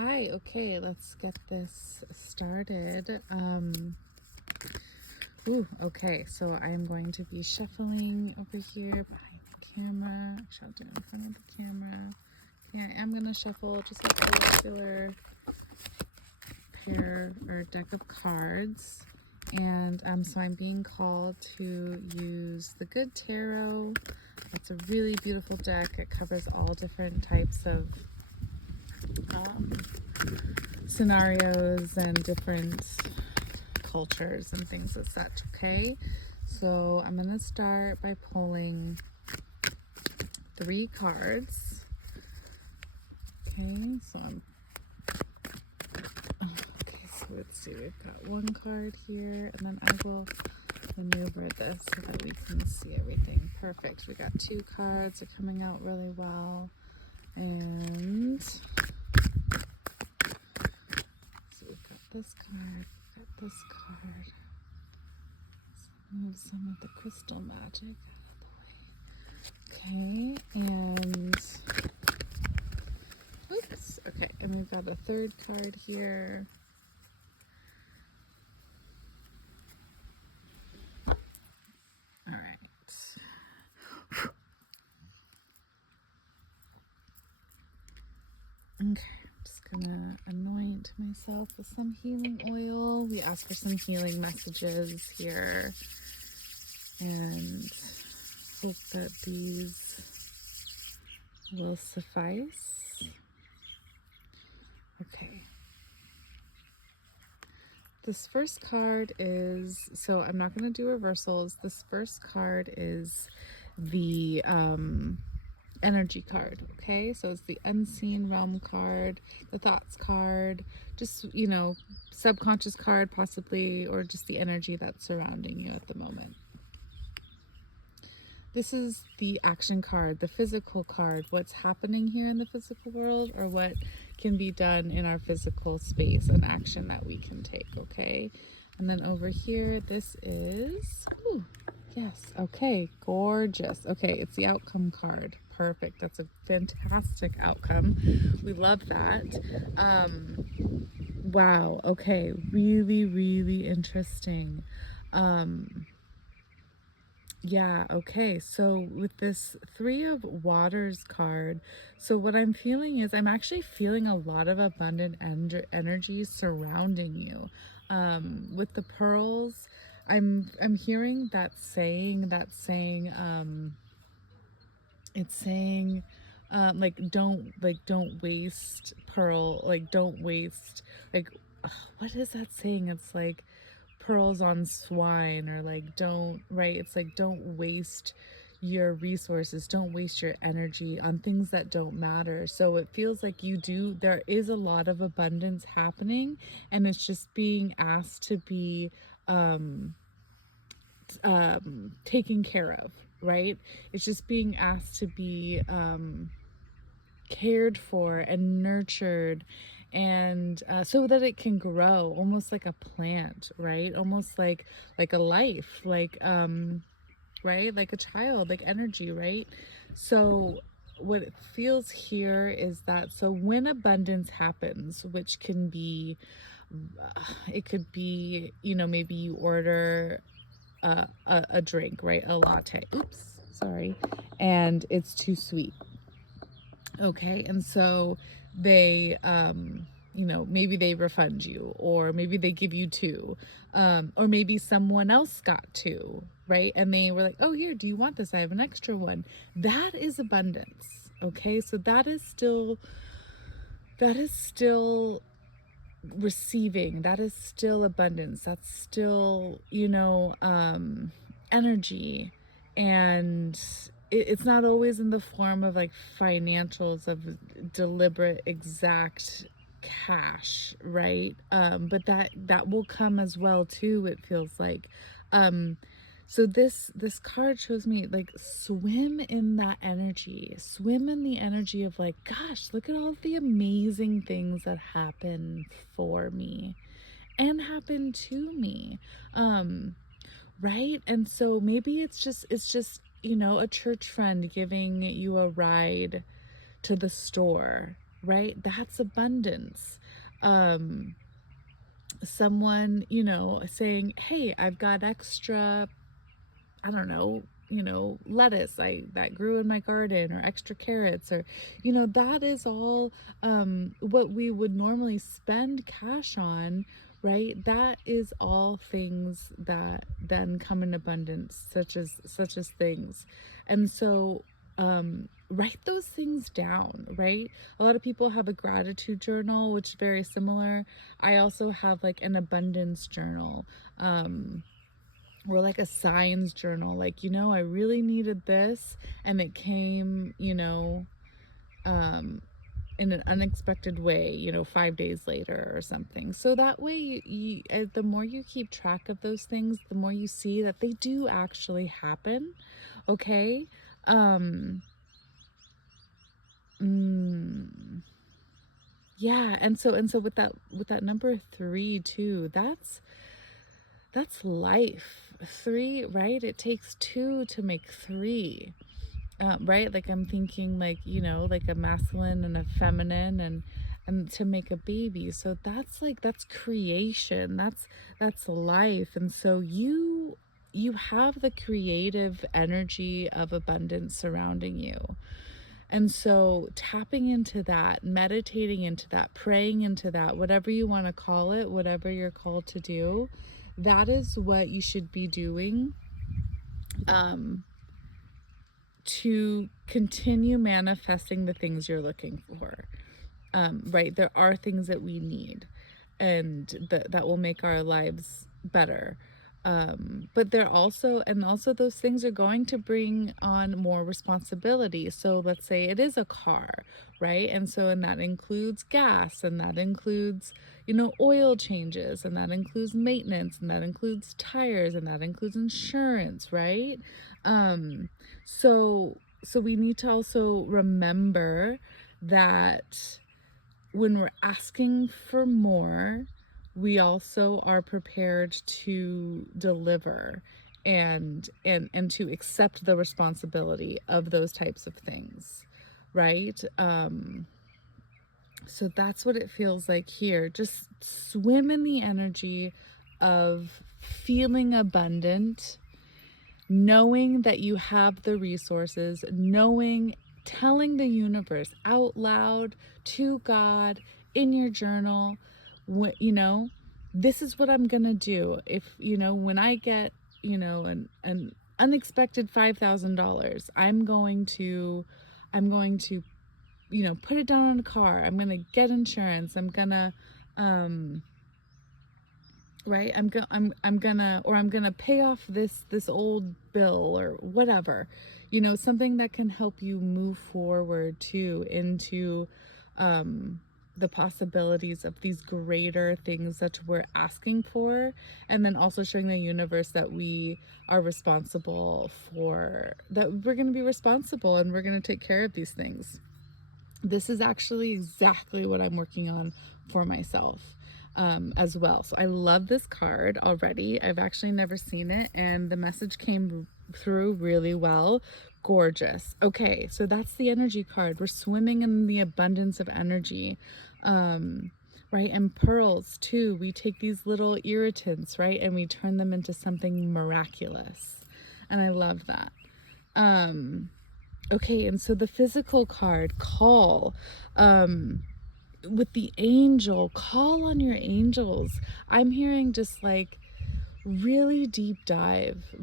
Hi, okay, let's get this started. Okay, so I'm going to be shuffling over here behind the camera. Actually, I'll do it in front of the camera. Yeah, I'm gonna shuffle just like a regular pair or deck of cards. And so I'm being called to use the Good Tarot. It's a really beautiful deck. It covers all different types of scenarios and different cultures and things as such. Okay, so I'm gonna start by pulling 3 cards. Okay, so let's see, we've got 1 card here, and then I will maneuver this so that we can see everything. Perfect. We got 2 cards, they're coming out really well. And so we've got this card, we've got this card. Move some of the crystal magic out of the way. Okay, and oops, okay, and we've got a 3rd card here. All right. Okay, I'm just gonna anoint myself with some healing oil. We ask for some healing messages here and hope that these will suffice. Okay. This first card is, so I'm not going to do reversals. This first card is the energy card. Okay, so it's the unseen realm card, the thoughts card, just, subconscious card possibly, or just the energy that's surrounding you at the moment. This is the action card, the physical card, what's happening here in the physical world, or what can be done in our physical space, an action that we can take. Okay, and then over here, this is, ooh, yes, okay, gorgeous. Okay, it's the outcome card. Perfect. That's a fantastic outcome. We love that. Wow. Okay, really, really interesting. Yeah, okay. So with this 3 of Waters card, so what I'm feeling is I'm actually feeling a lot of abundant energy surrounding you. With the pearls, I'm hearing that saying, it's saying don't waste pearl, don't waste, like what is that saying? It's like pearls on swine, or don't, right, it's like don't waste your resources, don't waste your energy on things that don't matter. So it feels like there is a lot of abundance happening, and it's just being asked to be taken care of, right? It's just being asked to be cared for and nurtured, and so that it can grow almost like a plant, right? Almost like a life, right, like a child, like energy, right? So what it feels here is that, so when abundance happens, which can be it could be, maybe you order a drink, right, a latte, oops, sorry, and it's too sweet. Okay, and so they maybe they refund you, or maybe they give you 2, or maybe someone else got 2, right, and they were like, oh, here, do you want this, I have an extra one. That is abundance. Okay, so that is still receiving, that is still abundance, that's still energy. And it's not always in the form of like financials, of deliberate exact cash, right? But that will come as well too, it feels like. So this card shows me, like, swim in that energy, swim in the energy of, like, gosh, look at all the amazing things that happen for me and happen to me. Right? And so maybe it's just a church friend giving you a ride to the store, right? That's abundance. Um, Someone, saying, hey, I've got extra, I don't know, lettuce that grew in my garden, or extra carrots, or that is all what we would normally spend cash on, right? That is all things that then come in abundance, such as things. And so write those things down, right? A lot of people have a gratitude journal, which is very similar. I also have like an abundance journal. Or like a signs journal, like, I really needed this, and it came, um in an unexpected way, 5 days later or something. So that way, the more you keep track of those things, the more you see that they do actually happen. Okay. um mm, yeah. And so with that number 3 too, that's life. 3, right? It takes 2 to make 3. Right? Like, I'm thinking, like, like a masculine and a feminine, and to make a baby. So that's creation. That's life. And so you have the creative energy of abundance surrounding you. And so tapping into that, meditating into that, praying into that, whatever you want to call it, whatever you're called to do, that is what you should be doing, um, to continue manifesting the things you're looking for. Right? There are things that we need, and that will make our lives better. But they're also those things are going to bring on more responsibility. So let's say it is a car, right? And that includes gas, and that includes, oil changes, and that includes maintenance, and that includes tires, and that includes insurance, right? Um, so we need to also remember that when we're asking for more, we also are prepared to deliver, and to accept the responsibility of those types of things, right? So that's what it feels like here. Just swim in the energy of feeling abundant, knowing that you have the resources, telling the universe out loud, to God, in your journal, what, this is what I'm gonna do. If, when I get, an unexpected $5,000, I'm going to put it down on a car. I'm gonna get insurance. I'm gonna, right, I'm gonna pay off this old bill, or whatever, something that can help you move forward too into the possibilities of these greater things that we're asking for, and then also showing the universe that we are responsible for, that we're going to be responsible, and we're going to take care of these things. This is actually exactly what I'm working on for myself, as well. So I love this card already. I've actually never seen it, and the message came through really well. Gorgeous. Okay, so that's the energy card. We're swimming in the abundance of energy. Right? And pearls too. We take these little irritants, right? And we turn them into something miraculous. And I love that. Okay, and so the physical card, call. With the angel, call on your angels. I'm hearing just like really deep dive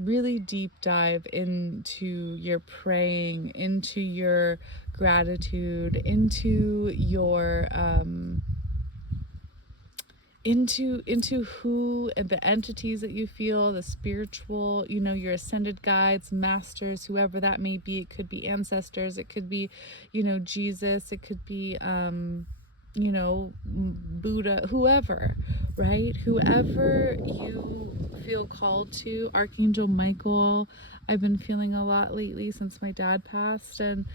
into your praying, into your gratitude, into your into who and the entities that you feel, the spiritual, your ascended guides, masters, whoever that may be. It could be ancestors, it could be, Jesus, it could be Buddha, whoever, right? Whoever you feel called to. Archangel Michael, I've been feeling a lot lately since my dad passed. And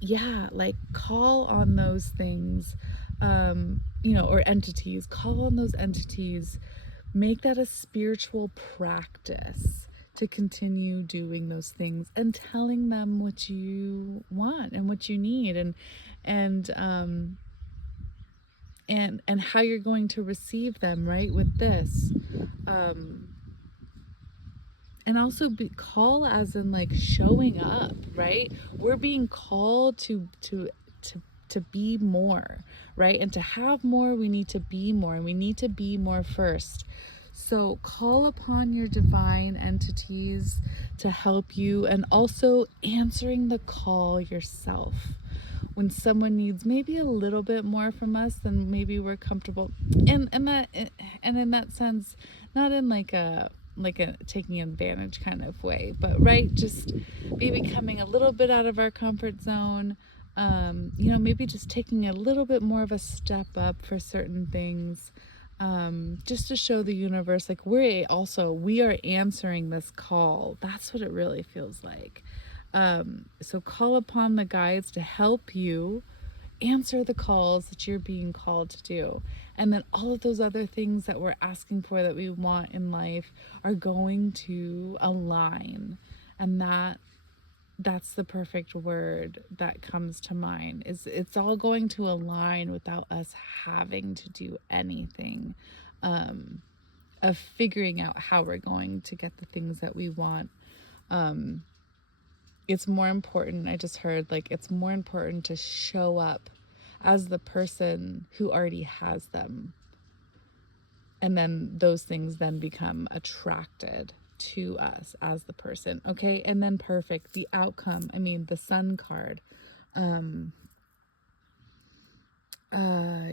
yeah, like, call on those things, or entities. Call on those entities. Make that a spiritual practice to continue doing those things and telling them what you want and what you need, and and how you're going to receive them, right, with this. um and also call as in like showing up, right? We're being called to be more, right? And to have more, we need to be more, and we need to be more first. So call upon your divine entities to help you, and also answering the call yourself when someone needs maybe a little bit more from us than maybe we're comfortable. And in that sense, not in like a taking advantage kind of way, but right, just maybe coming a little bit out of our comfort zone. Maybe just taking a little bit more of a step up for certain things, just to show the universe like we are answering this call. That's what it really feels like. So call upon the guides to help you answer the calls that you're being called to do. And then all of those other things that we're asking for, that we want in life, are going to align. And that's the perfect word that comes to mind, is it's all going to align without us having to do anything, of figuring out how we're going to get the things that we want. It's more important, I just heard, like, it's more important to show up as the person who already has them, and then those things then become attracted to us as the person. Okay, and then perfect, the outcome, I mean, the sun card.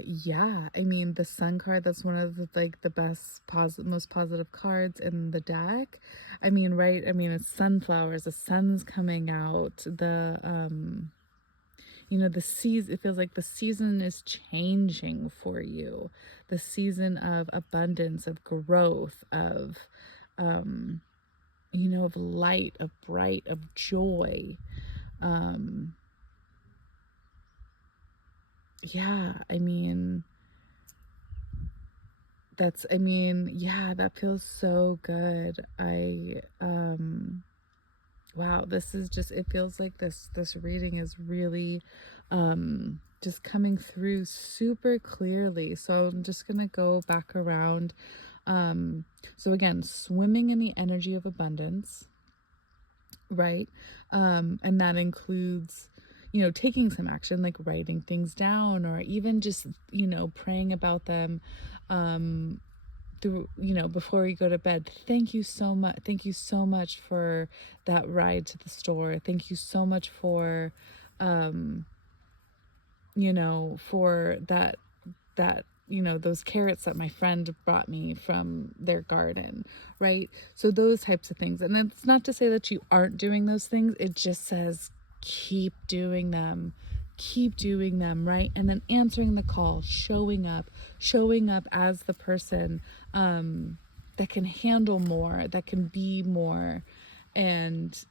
Yeah, I mean, the sun card, that's one of the like the best most positive cards in the deck. I mean, right, I mean, it's sunflowers, the sun's coming out, the season, it feels like the season is changing for you, the season of abundance, of growth, of of light, of bright, of joy. Yeah, I mean, yeah, that feels so good. Wow, this is just, it feels like this reading is really just coming through super clearly. So I'm just gonna go back around. So again, swimming in the energy of abundance, right? And that includes, taking some action, like writing things down, or even just, praying about them, through, before you go to bed. Thank you so much. Thank you so much for that ride to the store. Thank you so much for, for that those carrots that my friend brought me from their garden, right? So those types of things. And it's not to say that you aren't doing those things, it just says keep doing them, right? And then answering the call, showing up as the person that can handle more, that can be more, and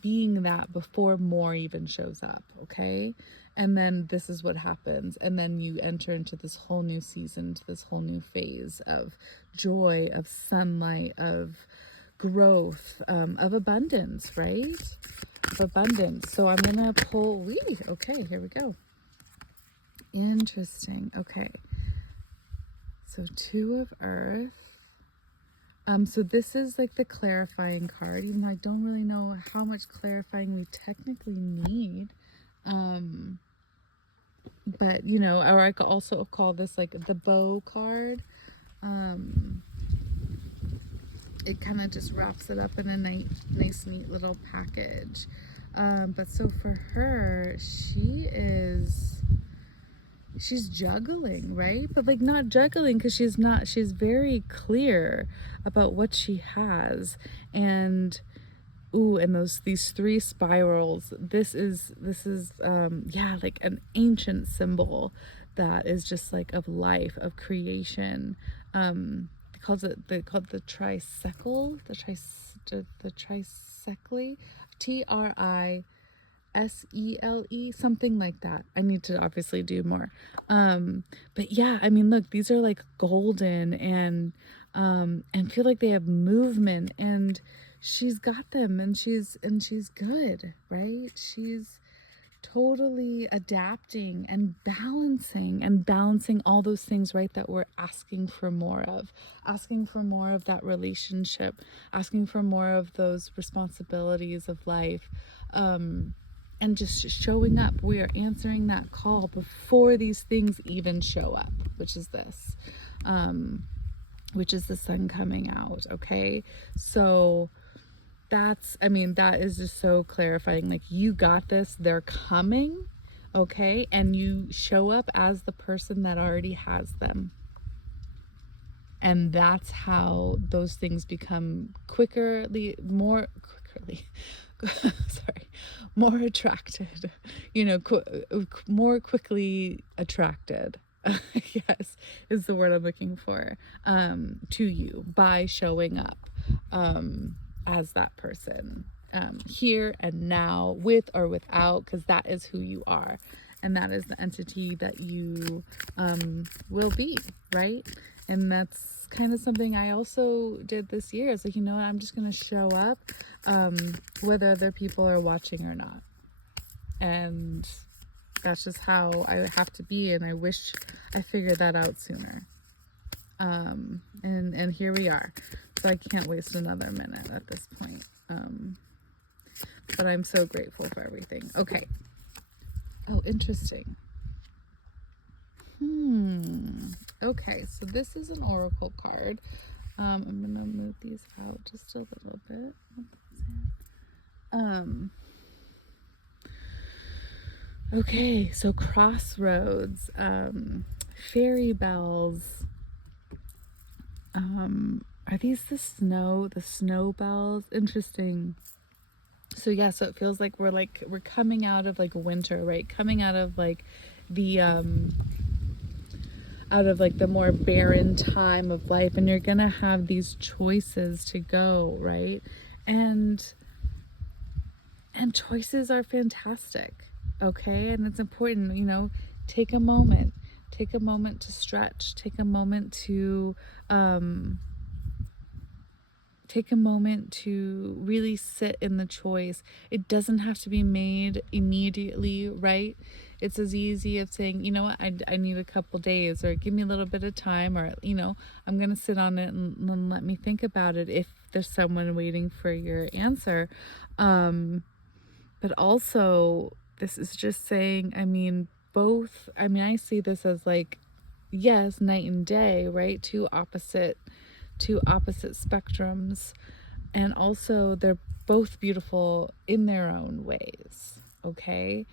being that before more even shows up. Okay, and then this is what happens, and then you enter into this whole new season, to this whole new phase of joy, of sunlight, of growth, of abundance, right? Of abundance. So I'm gonna pull, okay, here we go. Interesting. Okay, so Two of Earth. So this is like the clarifying card, even though I don't really know how much clarifying we technically need. But or I could also call this like the bow card. It kind of just wraps it up in a nice neat little package. But so for her, she's juggling, right? But like not juggling because she's very clear about what she has. And these three spirals, this is like an ancient symbol that is just like of life, of creation. They call it the tricycle, the tricycle, TRISELE, something like that. I need to obviously do more. But yeah, I mean, look, these are like golden and feel like they have movement, and she's got them, and she's good, right? She's totally adapting and balancing all those things, right, that we're asking for more of, asking for more of that relationship, asking for more of those responsibilities of life, and just showing up. We are answering that call before these things even show up, which is this, which is the sun coming out. Okay, so that is just so clarifying. Like, you got this, they're coming, okay? And you show up as the person that already has them. And that's how those things become more attracted, more quickly attracted. Yes, is the word I'm looking for, to you by showing up, as that person, here and now, with or without, because that is who you are, and that is the entity that you, will be, right? And that's kind of something I also did this year. It's like, you know what, I'm just going to show up, whether other people are watching or not. And that's just how I have to be, and I wish I figured that out sooner. And here we are. So I can't waste another minute at this point. But I'm so grateful for everything. Okay. Oh, interesting. Okay, so this is an oracle card. I'm gonna move these out just a little bit. Okay, so crossroads, fairy bells. Are these the snow bells? Interesting. So yeah, so it feels like we're coming out of like winter, right? Coming out of like the the more barren time of life, and you're gonna have these choices to go, right? And choices are fantastic, okay? And it's important, take a moment. Take a moment to stretch. Take a moment to really sit in the choice. It doesn't have to be made immediately, right? It's as easy as saying, you know what, I need a couple days, or give me a little bit of time, or, I'm going to sit on it and let me think about it if there's someone waiting for your answer. But also, this is just saying, I see this as like, yes, night and day, right? Two opposite spectrums, and also they're both beautiful in their own ways, okay?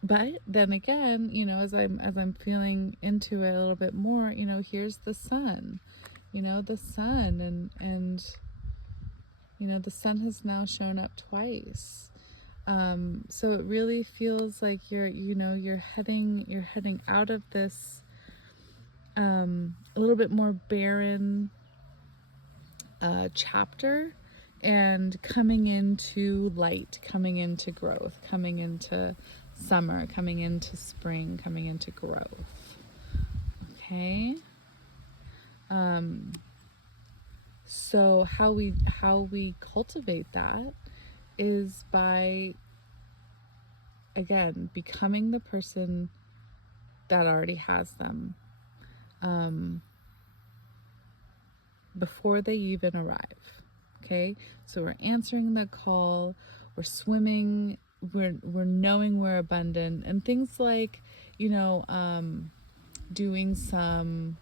But then again, as I'm feeling into it a little bit more, here's the sun, the sun, and the sun has now shown up twice. So it really feels like you're heading out of this a little bit more barren chapter, and coming into light, coming into growth, coming into summer, coming into spring, coming into growth. Okay. So how we cultivate that is by, again, becoming the person that already has them, before they even arrive. Okay, so we're answering the call, we're swimming, we're knowing we're abundant, and things like, doing some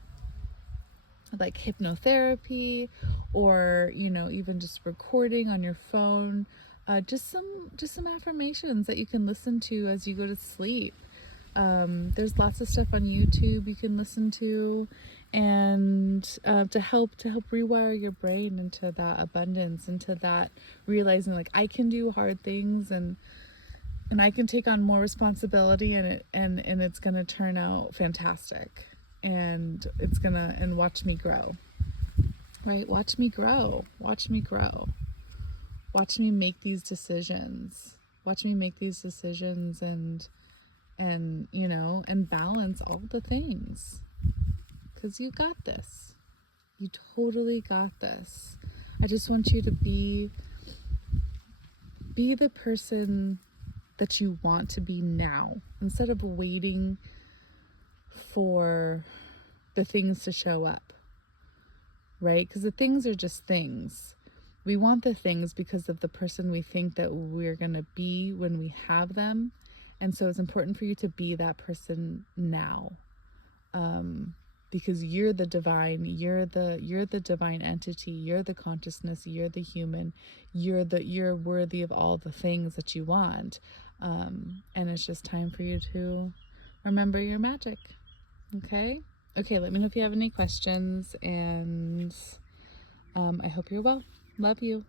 like hypnotherapy, or even just recording on your phone, just some affirmations that you can listen to as you go to sleep. There's lots of stuff on YouTube you can listen to, and to help rewire your brain into that abundance, into that realizing, like, I can do hard things, and I can take on more responsibility, and it's gonna turn out fantastic, and watch me grow, right? Watch me grow, watch me make these decisions, and balance all the things, because you got this. You totally got this. I just want you to be the person that you want to be now, instead of waiting for the things to show up, right? Because the things are just things. We want the things because of the person we think that we're going to be when we have them. And so it's important for you to be that person now. Because you're the divine, you're the divine entity, you're the consciousness, you're the human, you're worthy of all the things that you want. And it's just time for you to remember your magic. Okay? Okay, let me know if you have any questions, and I hope you're well. Love you.